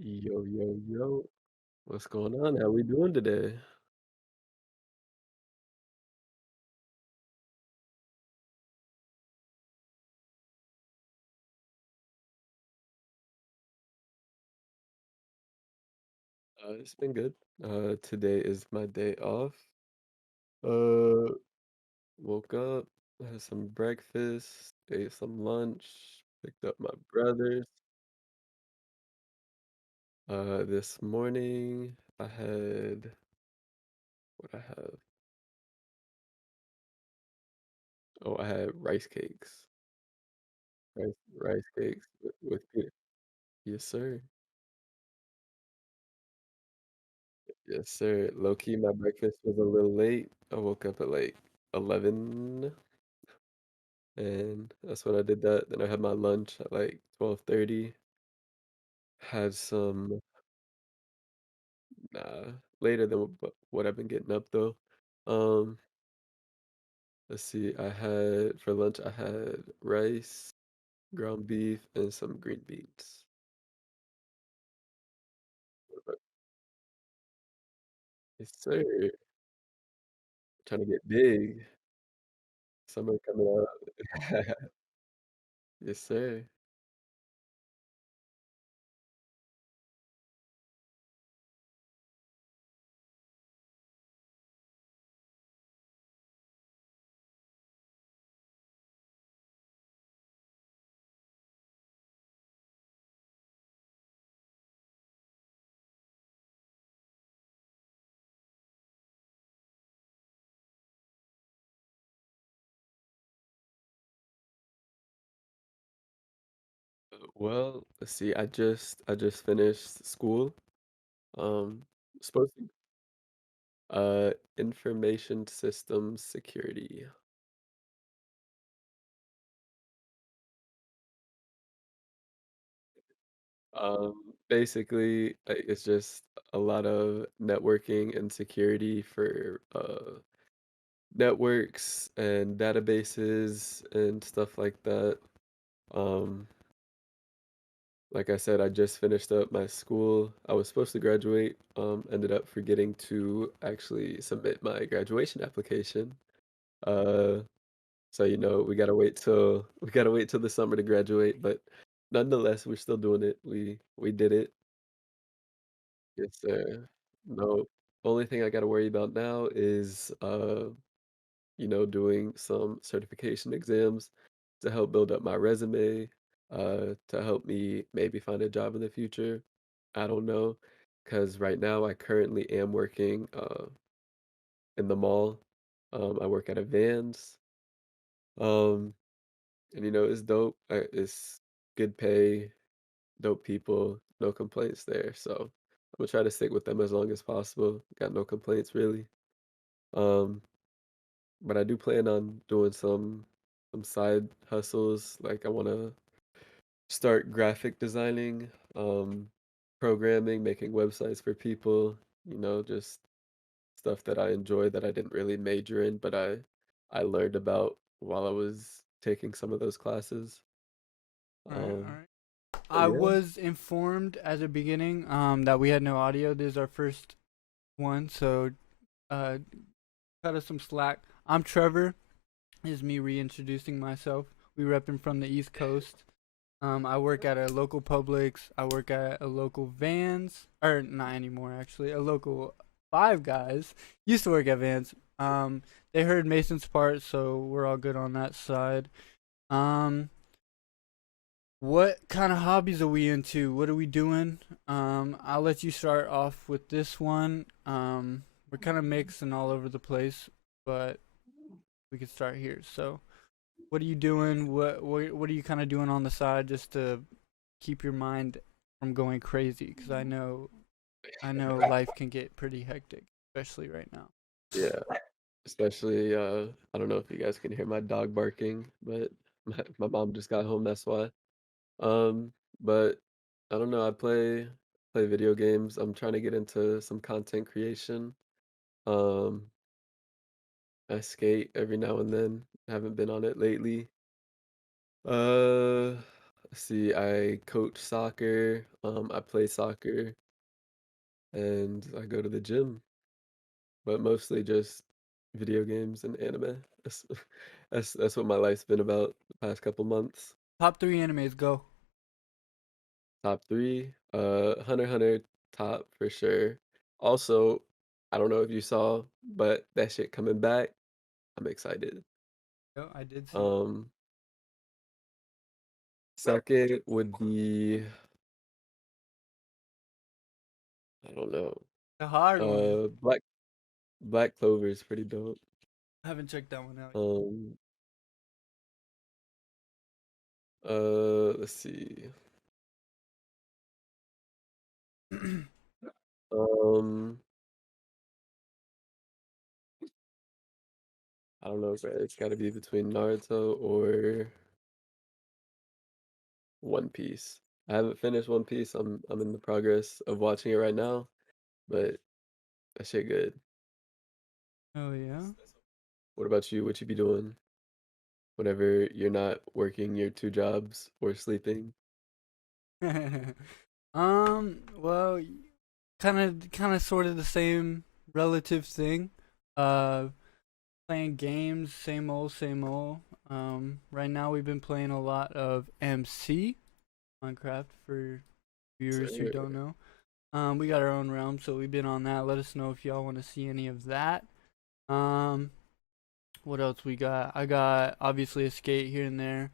Yo, yo, yo. What's going on? How we doing today? It's been good. Today is my day off. Uh, Woke up, had some breakfast, ate some lunch, picked up my brothers. This morning I had what I have. Oh, I had rice cakes. Rice cakes with peanut. Yes, sir. Yes, sir. Low key, my breakfast was a little late. I woke up at like 11. And that's what I did that. Then I had my lunch at like 12:30. Had some later than what I've been getting up though. Um, let's see. I had for lunch I had rice, ground beef, and some green beans. But yes, sir. Trying to get big. Summer coming up. Yes, sir. Well, let's see. I just finished school. Um, supposed to information systems security. Basically, it's just a lot of networking and security for networks and databases and stuff like that. Um, like I said, I just finished up my school. I was supposed to graduate, ended up forgetting to actually submit my graduation application. Uh, so we gotta wait till the summer to graduate, but nonetheless, we're still doing it. We did it. Yes, sir. No, only thing I gotta worry about now is, doing some certification exams to help build up my resume, to help me maybe find a job in the future. I don't know, because right now I currently am working, in the mall. I work at a Vans, um, and it's dope. It's good pay, dope people, no complaints there. So I'm gonna try to stick with them as long as possible. Got no complaints really. Um, but I do plan on doing some side hustles. Like I wanna start graphic designing, programming, making websites for people, just stuff that I enjoy that I didn't really major in, but I learned about while I was taking some of those classes. All right, all Um, right. but I yeah. was informed at the beginning that we had no audio. This is our first one, so uh, cut us some slack. I'm Trevor. This is me reintroducing myself. We repping from the East Coast. I work at a local Publix. I work at a local Vans, or not anymore actually. A local Five Guys. Used to work at Vans. They heard Mason's part, so we're all good on that side. Um, What kind of hobbies are we into? What are we doing? I'll let you start off with this one. We're kind of mixing all over the place, but we could start here. So, what are you doing? What are you kind of doing on the side just to keep your mind from going crazy? Because I know life can get pretty hectic, especially right now. Yeah, especially I don't know if you guys can hear my dog barking, but my mom just got home, that's why. Um, but I don't know, I play video games. I'm trying to get into some content creation. Um, I skate every now and then. I haven't been on it lately. Uh, See, I coach soccer, I play soccer, and I go to the gym, but mostly just video games and anime. That's what my life's been about the past couple months. Top three animes, go. Top three, Hunter x Hunter top for sure. Also, I don't know if you saw, but that shit coming back, I'm excited. Yo, I did see it. Um, Second would be, I don't know. The hard one. Black Clover is pretty dope. I haven't checked that one out Um, let's see. yet. Um, I don't know, bro. It's got to be between Naruto or One Piece. I haven't finished One Piece. I'm in the progress of watching it right now, but that shit good. Oh yeah. What about you? What you be doing whenever you're not working your two jobs or sleeping? Well, kind of sort of the same relative thing. Uh Playing games, same old, same old. Right now we've been playing a lot of MC Minecraft for viewers who Sir, don't know. We got our own realm, so we've been on that. Let us know if y'all want to see any of that. Um, what else we got? I got obviously a skate here and there.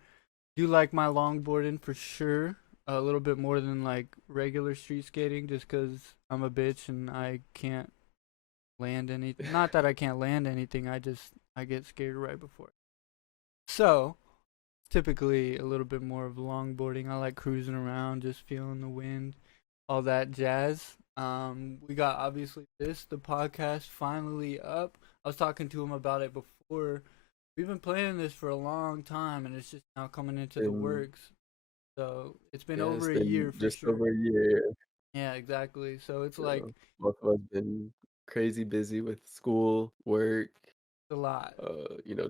Do like my longboarding for sure. A little bit more than like regular street skating, just because I'm a bitch and I can't land anything. Not that I can't land anything. I get scared right before. So typically a little bit more of longboarding. I like cruising around, just feeling the wind, all that jazz. We got obviously the podcast finally up. I was talking to him about it before. We've been playing this for a long time, and it's just now coming into the and works. So it's been yeah, it's over a been year for just sure. over a year. Yeah, exactly. So it's You like know, both of us been crazy busy with school, work, a lot.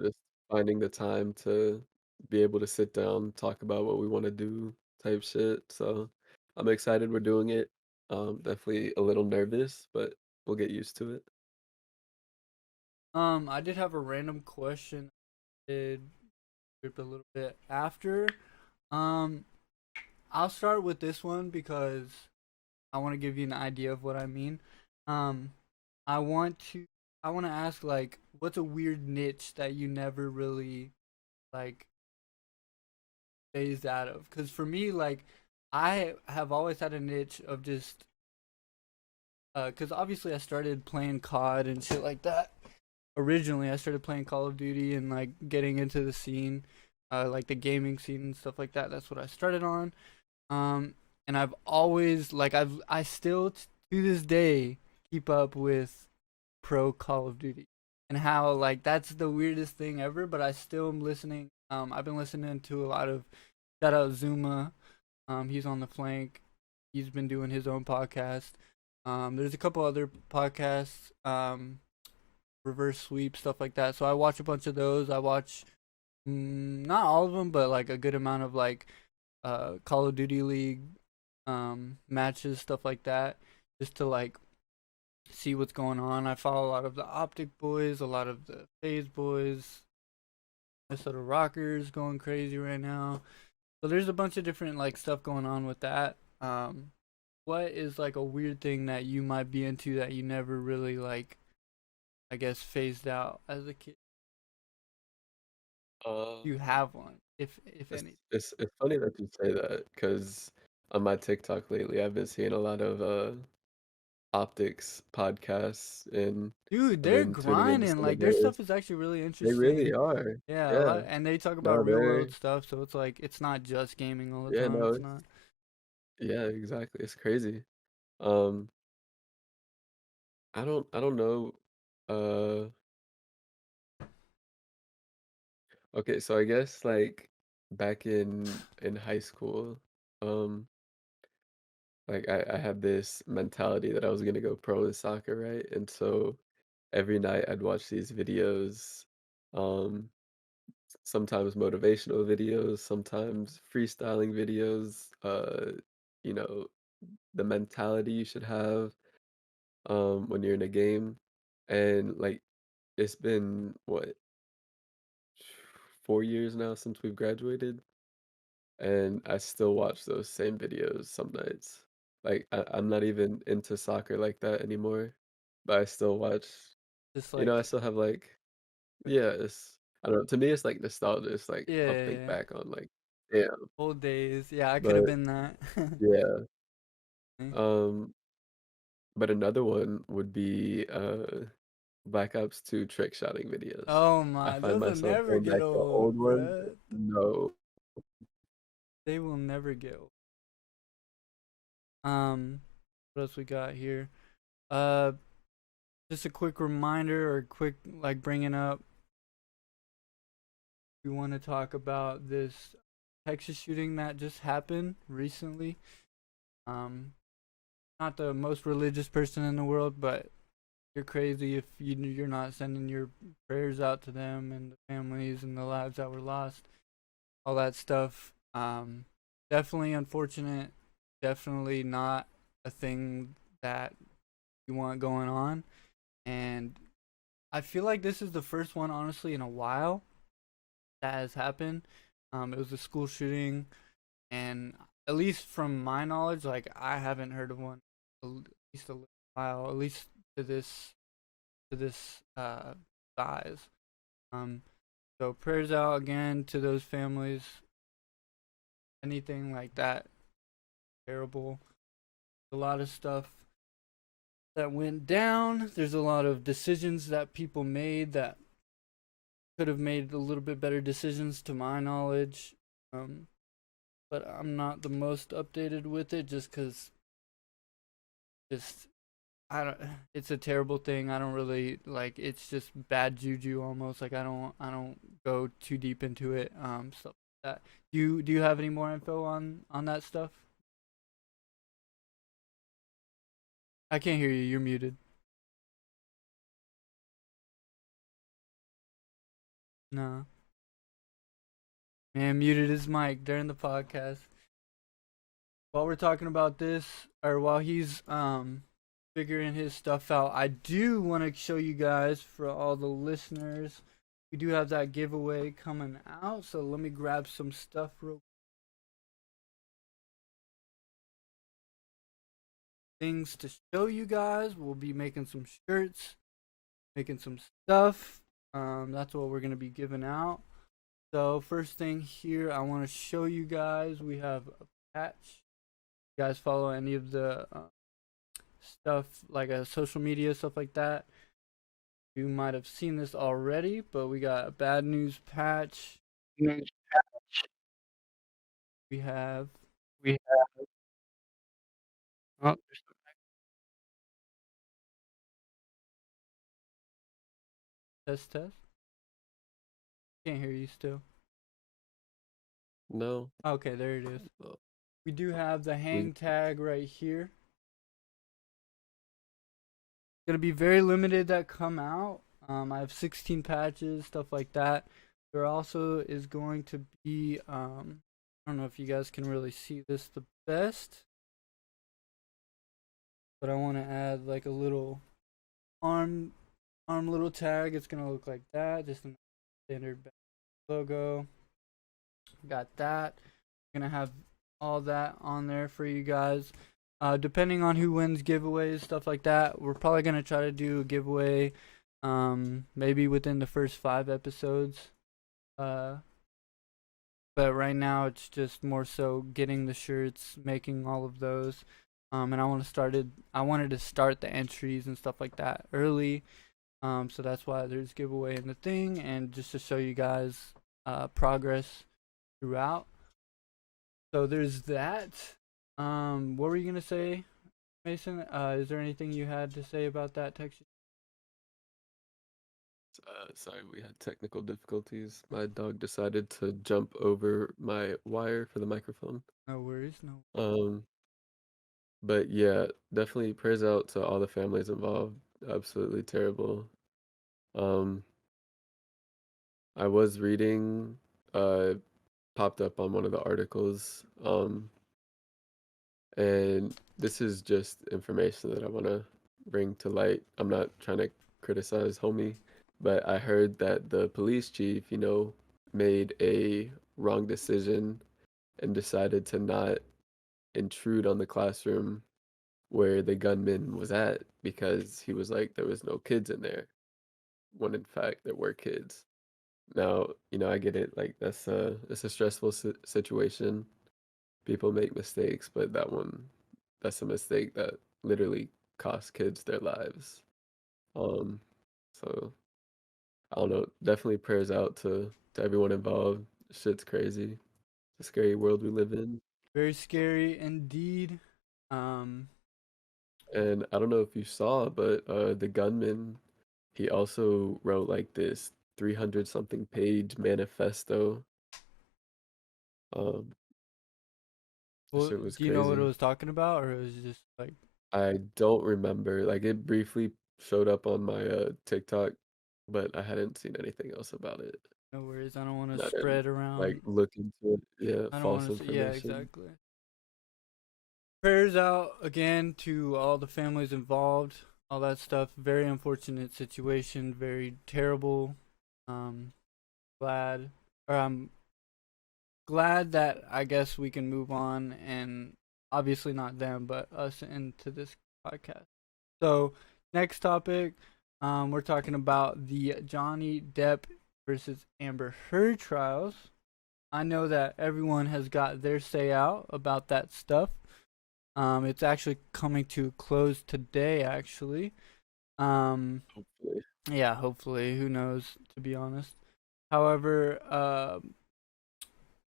just finding the time to be able to sit down, talk about what we want to do type shit. So I'm excited we're doing it. Definitely a little nervous, but we'll get used to it. I did have a random question. Did a little bit after. Um, I'll start with this one because I want to give you an idea of what I mean. Um, I want to I want to ask like, what's a weird niche that you never really like phased out of? Because for me, like, I have always had a niche of just because obviously I started playing COD and shit like that. Originally, I started playing Call of Duty and like getting into the scene, like the gaming scene and stuff like that. That's what I started on. Um, and I've always like I still to this day keep up with pro Call of Duty and how like that's the weirdest thing ever. But I still am listening. I've been listening to a lot of shout out Zuma. He's on the flank. He's been doing his own podcast. There's a couple other podcasts. Reverse sweep stuff like that. So I watch a bunch of those. I watch not all of them, but like a good amount of like Call of Duty League matches, stuff like that, just to like see what's going on. I follow a lot of the Optic boys, a lot of the FaZe boys, Minnesota Rockers going crazy right now. So there's a bunch of different like stuff going on with that. What is like a weird thing that you might be into that you never really like, I guess, phased out as a kid? Uh, You have one, if it's any. it's it's funny that you say that because on my TikTok lately, I've been seeing a lot of optics podcasts, and Dude, I've they're been tuning into grinding. some of Like their those. stuff is actually really They really interesting. are. Yeah, a Yeah. lot, and they talk about No, real they're world stuff, so it's like it's not just gaming all the yeah, time. no, It's it's not. yeah, exactly. It's crazy. Um, I don't know. Uh, okay, so I guess like back in high school, um, like I had this mentality that I was gonna go pro in soccer, right? And so every night I'd watch these videos, um, sometimes motivational videos, sometimes freestyling videos, you know, the mentality you should have when you're in a game. And like it's been what 4 years now since we've graduated, and I still watch those same videos some nights. Like I'm not even into soccer like that anymore, but I still watch. Just I like still have like like yeah, it's I don't know. To me, it's like nostalgia. It's like yeah, I'll yeah, think yeah. back on like damn, Old days. Yeah, I could have but been that. yeah. Um, but another one would be Black Ops 2 trick shotting videos. Oh I my, find those will myself never going get back to old old, ones. bruh. No, They will never get old. Um, what else we got here? Uh, just a quick reminder or quick like bringing up. We want to talk about this Texas shooting that just happened recently. Um, not the most religious person in the world, but you're crazy if you're not sending your prayers out to them and the families and the lives that were lost, all that stuff. Definitely unfortunate. Definitely not a thing that you want going on. And I feel like this is the first one, honestly, in a while that has happened. It was a school shooting, and at least from my knowledge, like I haven't heard of one at least a little while, at least to this size. Um, so prayers out again to those families. Anything like that, terrible. A lot of stuff that went down. There's a lot of decisions that people made that could have made a little bit better decisions, to my knowledge. Um, but I'm not the most updated with it, just because just I don't. It's a terrible thing. I don't really like. It's just bad juju almost. Like I don't go too deep into it. Stuff like that. Do you have any more info on that stuff? I can't hear you. You're muted. No, man, muted his mic during the podcast. While we're talking about this, or while he's figuring his stuff out, I do want to show you guys, for all the listeners, we do have that giveaway coming out. So let me grab some stuff real things to show you guys. We'll be making some shirts, making some stuff. That's what we're gonna be giving out. So first thing here, I want to show you guys. We have a patch. You guys follow any of the stuff like social media stuff like that? You might have seen this already, but we got a bad news patch. news. We have We have oh, test test. Can't hear you still. no. Okay, there it is. Oh, We do have the we hang tag right here. Gonna be very limited that come out. I have 16 patches, stuff like that. There also is going to be I don't know if you guys can really see this the best, but I want to add like a little arm little tag. It's gonna look like that, just a standard logo. Got that. Gonna have all that on there for you guys. Depending on who wins giveaways, stuff like that, we're probably gonna try to do a giveaway, maybe within the first 5 episodes. Uh, but right now it's just more so getting the shirts, making all of those. And I wanted to start the entries and stuff like that early. So that's why there's giveaway in the thing, and just to show you guys progress throughout. So there's that. What were you gonna say, Mason? Is there anything you had to say about that text? sorry, we had technical difficulties. My dog decided to jump over my wire for the microphone. No worries, no. Um, but yeah, definitely prayers out to all the families involved. Absolutely terrible. Um, I was reading, popped up on one of the articles, and this is just information that I want to bring to light. I'm not trying to criticize homie, but I heard that the police chief, made a wrong decision and decided to not intrude on the classroom where the gunman was at because he was like there was no kids in there, when in fact there were kids. Now, I get it, like it's a stressful situation. People make mistakes, but that's a mistake that literally cost kids their lives. Um, so I don't know, definitely prayers out to everyone involved. Shit's crazy. It's a scary world we live in. Very scary indeed. Um, And I don't know if you saw, but the gunman, he also wrote like this 300 something page manifesto. Um, that well, shit was do you know what it crazy. was talking about, or it was just like I don't remember. Like it briefly showed up on my TikTok, but I hadn't seen anything else about it. no worries? I don't want And to I didn't spread like around. look into it. Yeah, I don't false want to say, yeah, information. exactly. Prayers out again to all the families involved, all that stuff. Very unfortunate situation, very terrible. Um, glad, or I'm glad that I guess we can move on, and obviously not them, but us into this podcast. So, next topic, we're talking about the Johnny Depp versus Amber Heard trials. I know that everyone has got their say out about that stuff. It's actually coming to a close today, actually. Um, Hopefully. yeah, hopefully. Who knows, to be honest. However,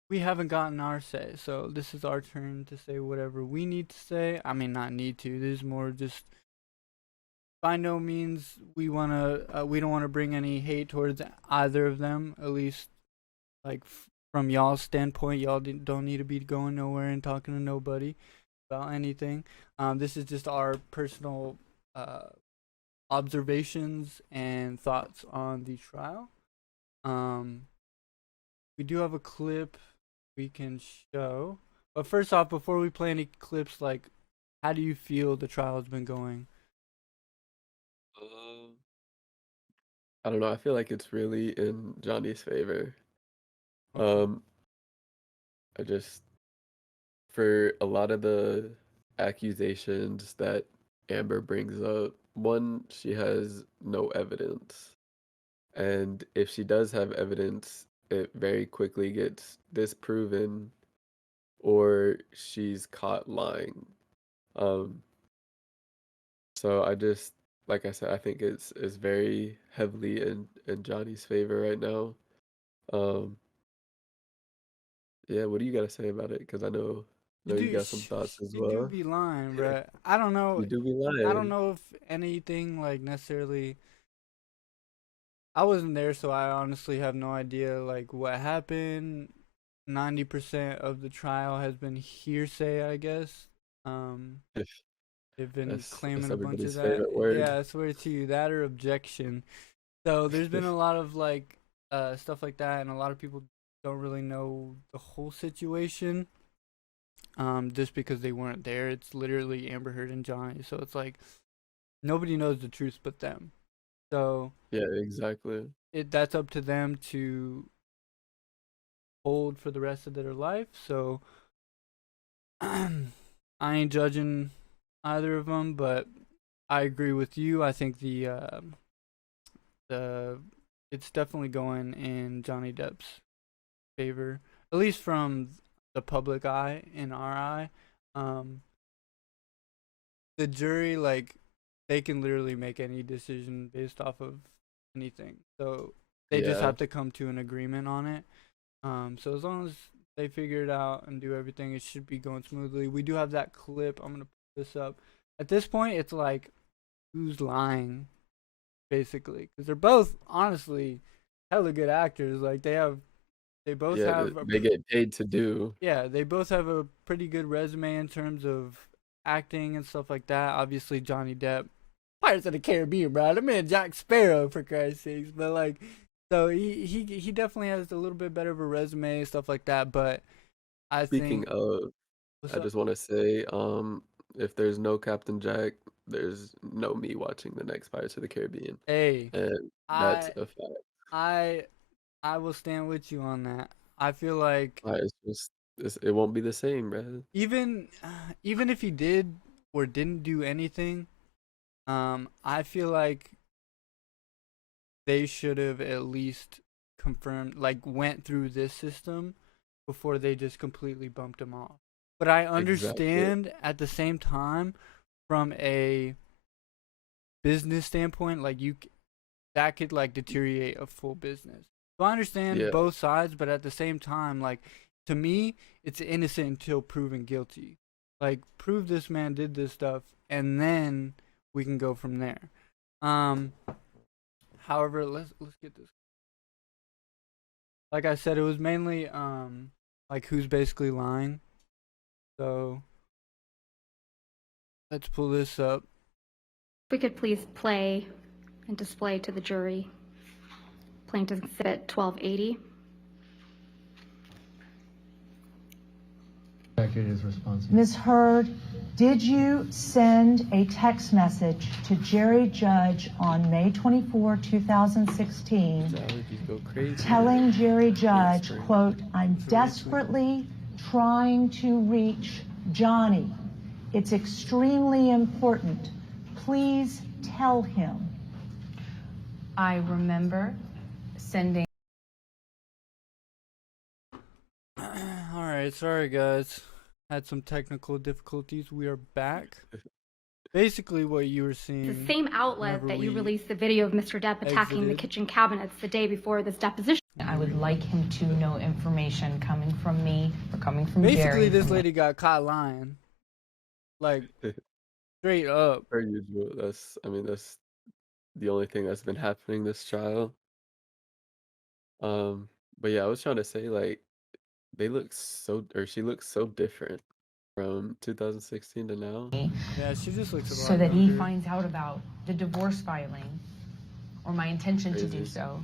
we haven't gotten our say, so this is our turn to say whatever we need to say. I mean, not need to. This is more just by no means we don't want to bring any hate towards either of them. At least like from y'all's standpoint, y'all don't need to be going nowhere and talking to nobody about anything. This is just our personal uh, observations and thoughts on the trial. Um, we do have a clip we can show. But first off, before we play any clips, like, how do you feel the trial has been going? Um, I don't know. I feel like it's really in Johnny's favor. Okay. Um, I just for a lot of the accusations that Amber brings up, one, she has no evidence. And if she does have evidence, it very quickly gets disproven or she's caught lying. Um, so I just, like I said, I think it's very heavily in Johnny's favor right now. Um, yeah, what do you got to say about it? Because I know you got some thoughts as She do well. be lying, bruh. I don't know. You do be I don't lying. know if anything like necessarily. I wasn't there, so I honestly have no idea like what happened. 90% of the trial has been hearsay, I guess. Um, they've been That's claiming a bunch of everybody's that. favorite word. Yeah, I swear to you, that or objection. So there's been a lot of like stuff like that, and a lot of people don't really know the whole situation. Just because they weren't there, it's literally Amber Heard and Johnny. So it's like nobody knows the truth but them. So Yeah, exactly. that's up to them to hold for the rest of their life. So I ain't judging either of them, but I agree with you. I think the it's definitely going in Johnny Depp's favor, at least from the public eye, in our eye. Um, the jury, like, they can literally make any decision based off of anything. So they just Yeah. have to come to an agreement on it. So as long as they figure it out and do everything, it should be going smoothly. We do have that clip. I'm gonna put this up. At this point, it's like who's lying, basically, because they're both honestly hella good actors. Like they both Yeah, have a they get paid to do. yeah, they both have a pretty good resume in terms of acting and stuff like that. Obviously, Johnny Depp, Pirates of the Caribbean, bro. The man Jack Sparrow, for Christ's sakes. But like, So he definitely has a little bit better of a resume, stuff like that. But I Speaking think, of, what's I up? just want to say, if there's no Captain Jack, there's no me watching the next Pirates of the Caribbean, Hey, and that's I a fact. I I will stand with you on that. I feel like It's just it won't be the same, bro. even even if he did or didn't do anything, I feel like they should have at least confirmed, like, went through this system before they just completely bumped him off. But I Exactly. understand at the same time, from a business standpoint, like that could like deteriorate a full business. So I understand Yeah, both sides, but at the same time, like, to me, it's innocent until proven guilty. Like, prove this man did this stuff, and then we can go from there. Um, However, let's get this. Like I said, it was mainly like who's basically lying. So let's pull this up. If we could please play and display to the jury Plaintiff's Exhibit 1280. Is responsible. Ms. Hurd, did you send a text message to Jerry Judge on May 24, 2016, his allergies go crazy. telling Jerry Judge, Spring. quote, I'm It's already spring. desperately trying to reach Johnny. It's extremely important. Please tell him. I remember sending. All right, sorry guys, had some technical difficulties. We are back. Basically, what you were seeing. The same outlet that you released the video of Mr. Depp attacking the kitchen cabinets the day before this deposition. I would like him to know information coming from me or coming from Basically, Jerry. this lady got caught lying, like, straight up. Per usual. That's the only thing that's been happening this trial. Um, but yeah, I was trying to say like she looks so different from 2016 to now. Yeah, she just looks a So lot that he younger. finds out about the divorce filing or my intention to do Crazy. so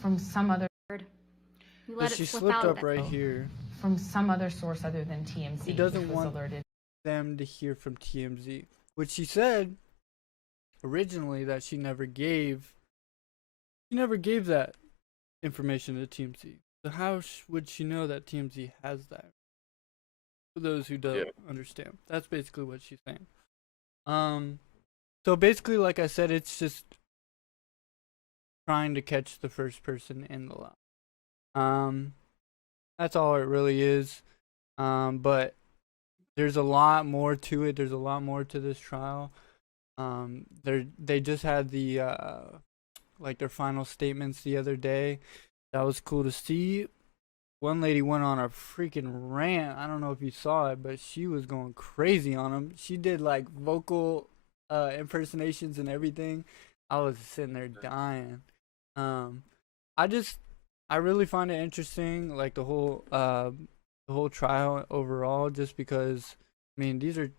from some other You So let she it slip slipped out up that right here. source other than TMZ. He doesn't which was want alerted. them to hear from TMZ, which she said originally that she never gave that information to TMZ. So how would she know that TMZ has that? For those who Yeah. don't understand, that's basically what she's saying. So basically, like I said, it's just trying to catch the first person in the lie. That's all it really is. But there's a lot more to it. There's a lot more to this trial. They just had the like their final statements the other day. That was cool to see. One lady went on a freaking rant. I don't know if you saw it, but she was going crazy on him. She did like vocal impersonations and everything. I was sitting there dying. Um, I just I really find it interesting, like the whole trial overall, just because I mean these are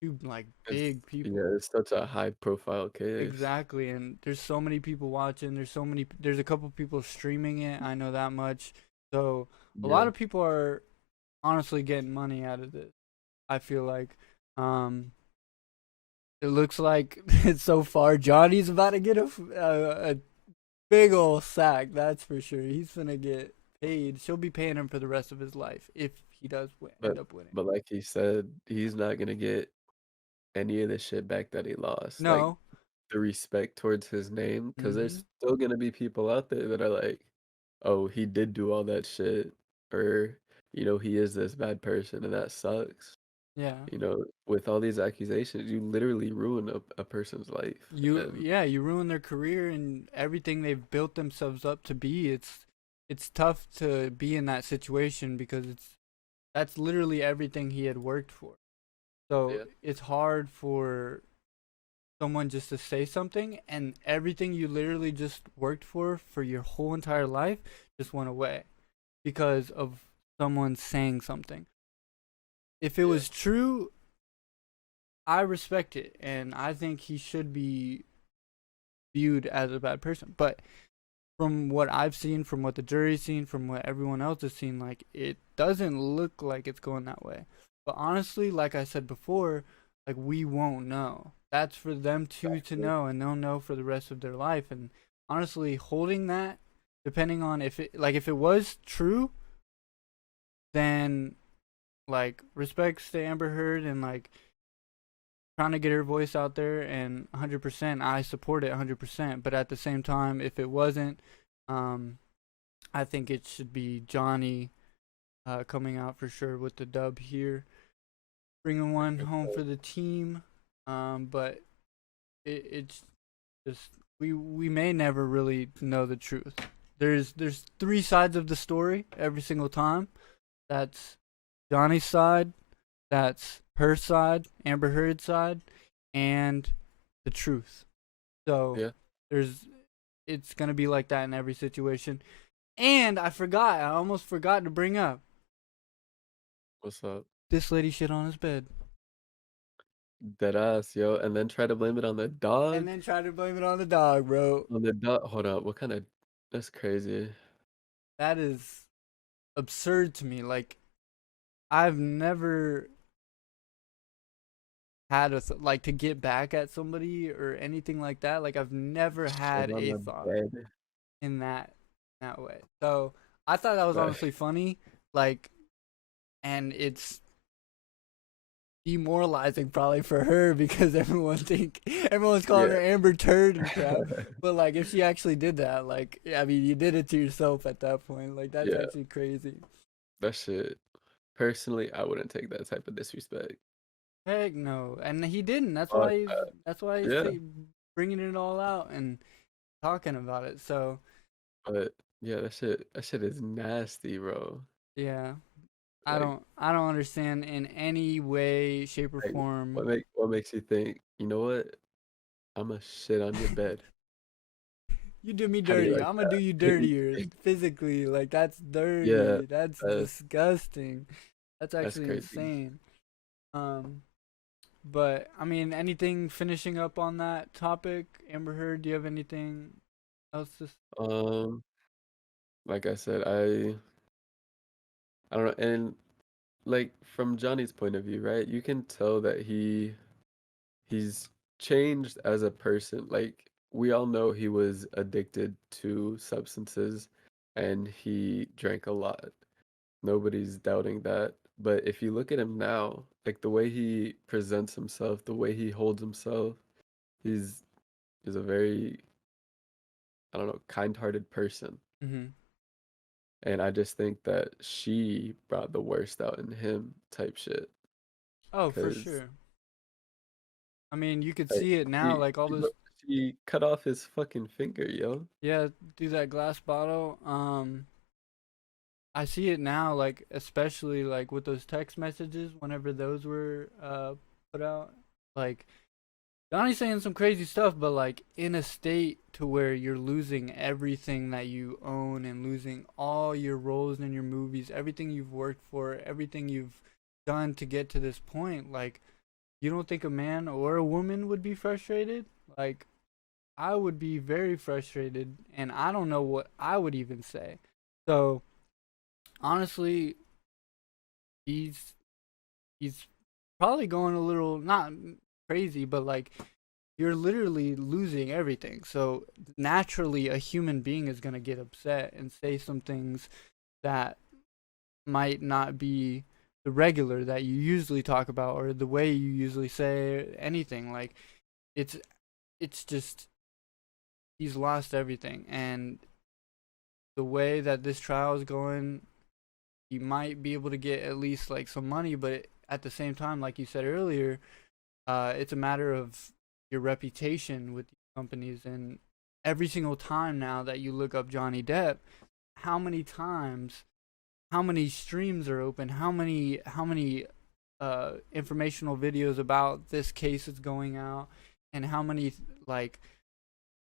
two like big people. It's such a high profile case. Exactly, and there's so many people watching. There's a couple people streaming it. I know that much. So a Yeah. lot of people are honestly getting money out of this. I feel like, um, it looks like so far Johnny's about to get a big old sack. That's for sure. He's gonna get paid. She'll be paying him for the rest of his life if he does But end up winning. but like he said, he's not gonna get any of the shit back that he lost. Like No. the respect towards his name, because Mhm. there's still gonna be people out there that are like, oh, he did do all that shit, or he is this bad person, and that sucks. Yeah. With all these accusations, you literally ruin a person's life, and You ruin their career and everything they've built themselves up to be. It's tough to be in that situation because that's literally everything he had worked for. So yeah, it's hard for someone just to say something and everything you literally just worked for your whole entire life just went away because of someone saying something. If it yeah, was true, I respect it and I think he should be viewed as a bad person. But from what I've seen, from what the jury's seen, from what everyone else has seen, like it doesn't look like it's going that way. But honestly, like I said before, like we won't know. That's for them to Exactly. know, and they'll know for the rest of their life. And honestly, holding that, depending on if it was true, then like respects to Amber Heard and like trying to get her voice out there, and 100% I support it 100%. But at the same time, if it wasn't, um I think it should be Johnny coming out for sure with the dub here, bringing one home for the team. But it's just we may never really know the truth. There's three sides of the story every single time. That's Johnny's side, that's her side, Amber Heard's side, and the truth. So Yeah. there's it's gonna be like that in every situation. And I almost forgot to bring up What's up? this lady shit on his bed. Dead ass, yo. And then try to blame it on the And dog? then try to blame it on the dog, bro. On the dog? Hold up. What kind of. That's crazy. That is absurd to me. Like, I've never had like to get back at somebody or anything like that. Like, I've never Shit had on a the thought bed. in that way. So I thought that was But, honestly funny. Like, and it's demoralizing probably for her because everyone's calling yeah. her Amber Turd and crap. But like if she actually did that, like I mean you did it to yourself at that point. Like that's Yeah. actually crazy. That shit. Personally, I wouldn't take that type of disrespect. Heck no. And he didn't. Fuck That's why he's yeah. bringing it all out and talking about it. So But yeah, that shit is nasty, bro. yeah. Like, I don't understand in any way, shape or like form. what makes you think, you know what? I'ma shit on your bed. You do me How do you dirty. like I'm gonna do you dirtier that? physically. Like that's Yeah, dirty. That's uh, disgusting. That's that's actually crazy. insane. Um, but I mean, anything finishing up on that topic, Amber Heard? Do you have anything else to? Um, like I said, I don't know, and like from Johnny's point of view, right? You can tell that he's changed as a person. Like we all know he was addicted to substances and he drank a lot. Nobody's doubting that. But if you look at him now, like the way he presents himself, the way he holds himself, he's he's a very, I don't know, kind-hearted person. Mm-hmm. And I just think that she brought the worst out in him type shit. Oh, for Cause sure. I mean, you could like see it now. Like all she, those, she cut off his fucking finger, yo. yeah, do that glass bottle. I see it now. Like especially like with those text messages, whenever those were put out, like Donnie's saying some crazy stuff, but like in a state to where you're losing everything that you own and losing all your roles in your movies, everything you've worked for, everything you've done to get to this point. Like, you don't think a man or a woman would be frustrated? Like, I would be very frustrated, and I don't know what I would even say. So, honestly, he's he's probably going a little not crazy, but like you're literally losing everything. So naturally, a human being is going to get upset and say some things that might not be the regular that you usually talk about or the way you usually say anything. Like it's it's just he's lost everything, and the way that this trial is going, he might be able to get at least like some money, but at the same time, like you said earlier, it's a matter of your reputation with these companies. And every single time now that you look up Johnny Depp, how many times, how many streams are open, how many informational videos about this case is going out, and how many like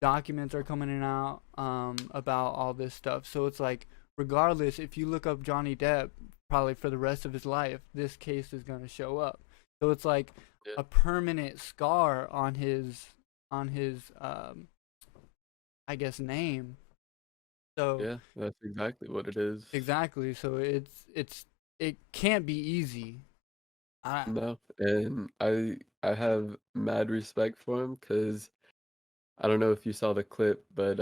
documents are coming out about all this stuff. So it's like regardless, if you look up Johnny Depp, probably for the rest of his life, this case is going to show up. So it's like Yeah. a permanent scar on his I guess name. So Yeah, that's exactly what it is. exactly. So it can't be easy. I No, and I have mad respect for him because I don't know if you saw the clip, but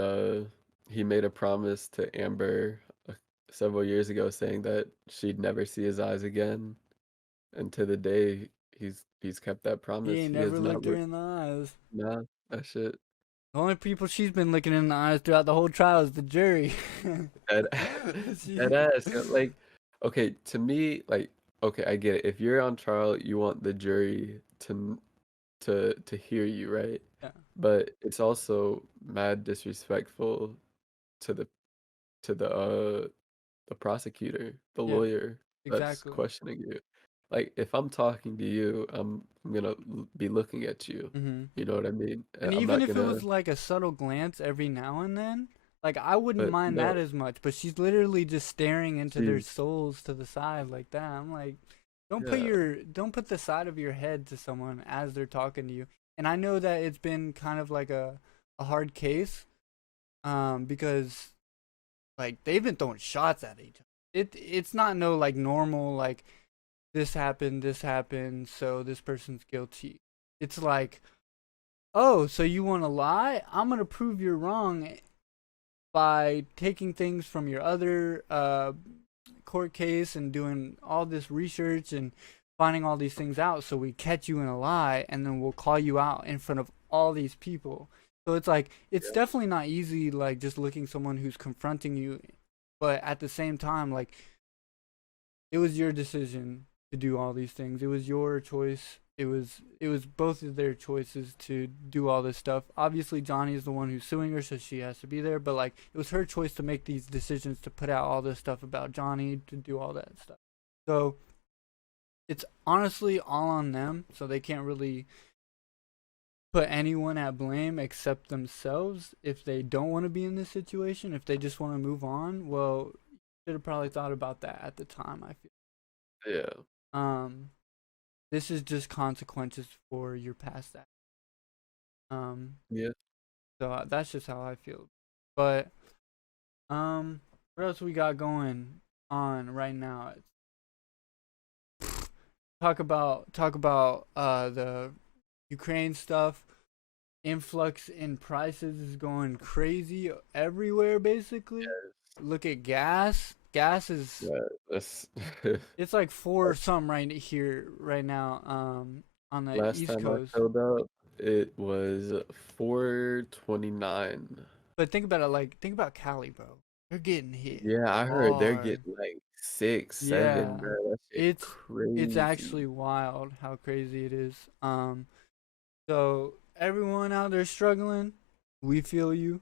he made a promise to Amber several years ago saying that she'd never see his eyes again, and to the day he's kept that He promise. ain't He never has not looked her looked. in the eyes. Nah, that shit. The only people she's been looking in the eyes throughout the whole trial is the jury. Dead, dead She- ass. Yeah, like, okay, to me, like, okay, I get it. If you're on trial, you want the jury to hear you, right? yeah, But it's also mad disrespectful to the prosecutor, the yeah, lawyer that's exactly. questioning you. Like, if I'm talking to you, I'm gonna be looking at you. hmm You know what I mean? And I'm even not if it gonna. was like a subtle glance every now and then, like I wouldn't But mind no, that as much. But she's literally just staring into their she's souls to the side like that. I'm like, yeah, don't put the side of your head to someone as they're talking to you. And I know that it's been kind of like a hard case, because like they've been throwing shots at each other. It's not no like normal like this happened, so this person's guilty. It's like, oh, so you want to lie? I'm gonna prove you're wrong by taking things from your other court case and doing all this research and finding all these things out, so we catch you in a lie and then we'll call you out in front of all these people. So it's like it's yeah, definitely not easy like just looking someone who's confronting you, but at the same time like it was your decision to do all these things. It was your choice. It was both of their choices to do all this stuff. Obviously Johnny is the one who's suing her, so she has to be there, but like it was her choice to make these decisions, to put out all this stuff about Johnny, to do all that stuff. So it's honestly all on them, so they can't really put anyone at blame except themselves if they don't want to be in this situation. If they just want to move on, well, you should have probably thought about that at the time, I feel. yeah, Um, this is just consequences for your past act. Um, yeah. so that's just how I feel. But what else we got going on right now? Talk about the Ukraine stuff. Influx in prices is going crazy everywhere. Basically, look at gas. Gas is Yeah, that's it's like four something right here right now. On the last East time I Coast. filled up, it was 429. But think about Cali, bro. They're getting hit Yeah, I heard they're hard. getting like six, Yeah, seven, bro. That shit it's crazy. actually wild how crazy it is. So everyone out there struggling, we feel you.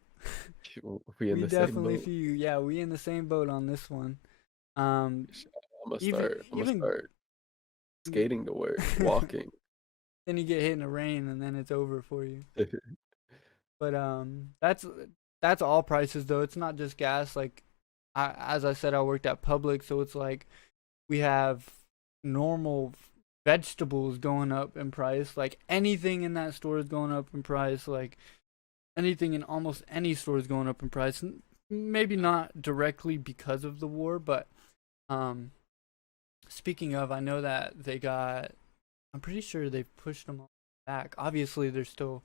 We in We the same definitely boat. feel you. Yeah, we in the same boat on this one. Um, I'm gonna even start. I'm gonna even start skating to work, walking. then you get hit in the rain and then it's over for you. Yeah, But that's all prices though. It's not just gas. Like as I said, I worked at Public, so it's like we have normal vegetables going up in price. Like anything in that store is going up in price. Like anything in almost any store is going up in price. Maybe not directly because of the war, but um, speaking of, I know that they got. I'm pretty sure they've pushed them all back. Obviously, they're still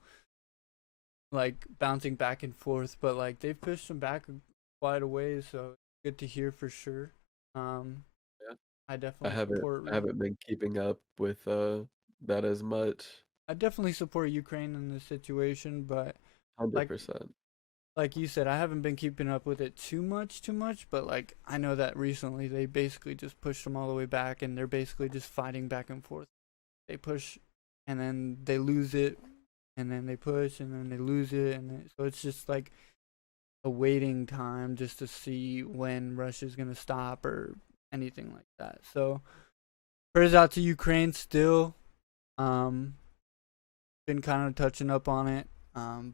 like bouncing back and forth, but like they've pushed them back quite a ways. So good to hear for sure. Um, I I definitely haven't. support. I haven't been keeping up with that as much. I definitely support Ukraine in this situation, but Hundred like percent. like you said, I haven't been keeping up with it too much, but like I know that recently they basically just pushed them all the way back and they're basically just fighting back and forth. They push and then they lose it and then they push and then they lose it so it's just like a waiting time just to see when Russia's going to stop or anything like that. So prayers out to Ukraine still. Um been kind of touching up on it.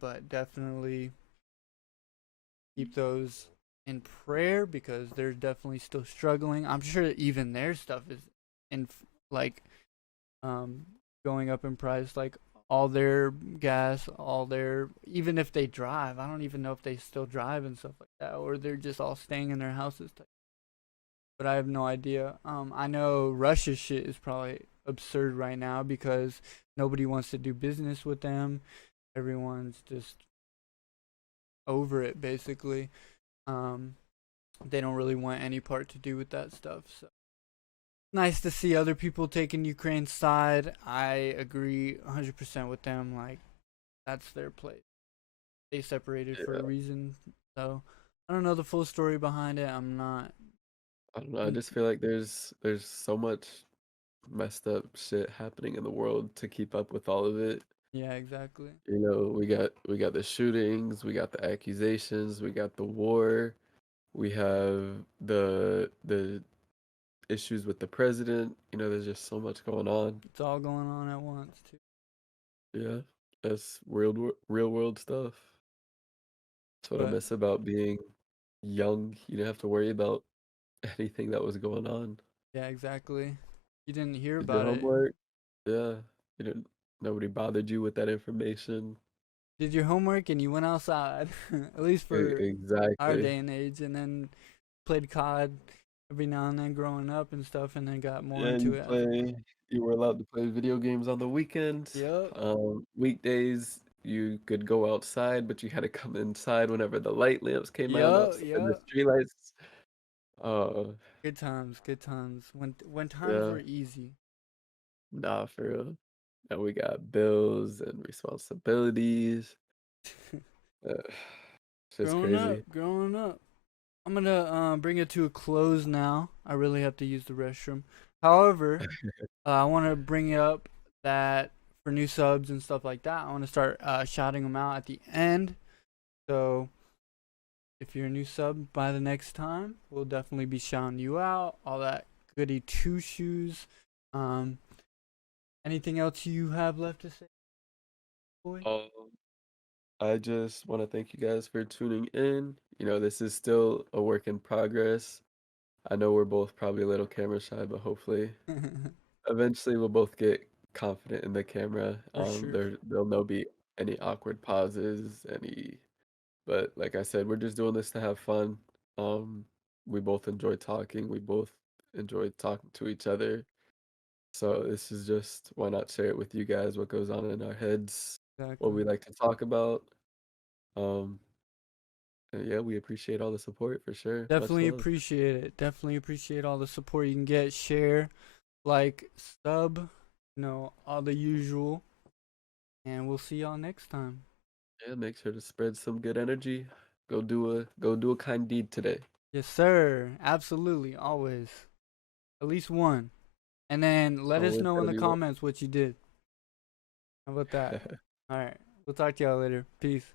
But definitely keep those in prayer because they're definitely still struggling. I'm sure even their stuff is in like um going up in price like all their gas, all their, even if they drive. I don't even know if they still drive and stuff like that, or they're just all staying in their houses. But I have no idea. I know Russia's shit is probably absurd right now because nobody wants to do business with them. Everyone's just over it, basically. Um, they don't really want any part to do with that stuff. So nice to see other people taking Ukraine's side. I agree 100% with them. Like, that's their place. They separated for a Yeah, reason. So I don't know the full story behind it. I'm not. I don't know. I just feel like there's so much messed up shit happening in the world to keep up with all of it. Yeah, exactly. You know, we got the shootings, we got the accusations, we got the war, we have the issues with the president. You know, there's just so much going on. It's all going on at once, too. Yeah, that's real world stuff. That's what I But miss about being young. You didn't have to worry about anything that was going on. yeah, exactly. You didn't hear Did your about it. homework. Yeah, you didn't. Nobody bothered you with that information. Did your homework and you went outside, at least for our Exactly. day and age, and then played COD every now and then growing up and stuff, and then got more Yeah, into it as. you were allowed to play video games on the weekends. Yep, Weekdays you could go outside, but you had to come inside whenever the light lamps came on yep, outside the yep. street lights. Uh, Good times, good times. When times yeah, were easy. nah, for real. Now we got bills and responsibilities. Uh, it's just Growing up, crazy. growing up. I'm gonna bring it to a close now. I really have to use the restroom. However, I want to bring up that for new subs and stuff like that, I want to start shouting them out at the end. So if you're a new sub by the next time, we'll definitely be shouting you out. All that goody two shoes. Um, anything else you have left to say, boy? Um, I just want to thank you guys for tuning in. You know, this is still a work in progress. I know we're both probably a little camera shy, but hopefully eventually we'll both get confident in the camera. For sure. There'll no be any awkward pauses, but like I said, we're just doing this to have fun. Um, we both enjoy talking. We both enjoy talking to each other. So this is just why not share it with you guys, what goes on in our heads, what we Exactly. like to talk about. Um, and yeah, we appreciate all the support for sure. Much Definitely love. appreciate it. Definitely appreciate all the support you can get. Share, like, sub, all the usual. And we'll see y'all next time. Yeah, make sure to spread some good energy. Go do a kind deed today. Yes, sir. Absolutely. Always. At least one. And then let us Always know in gotta the be one. comments what you did. How about that? All right. We'll talk to y'all later. Peace.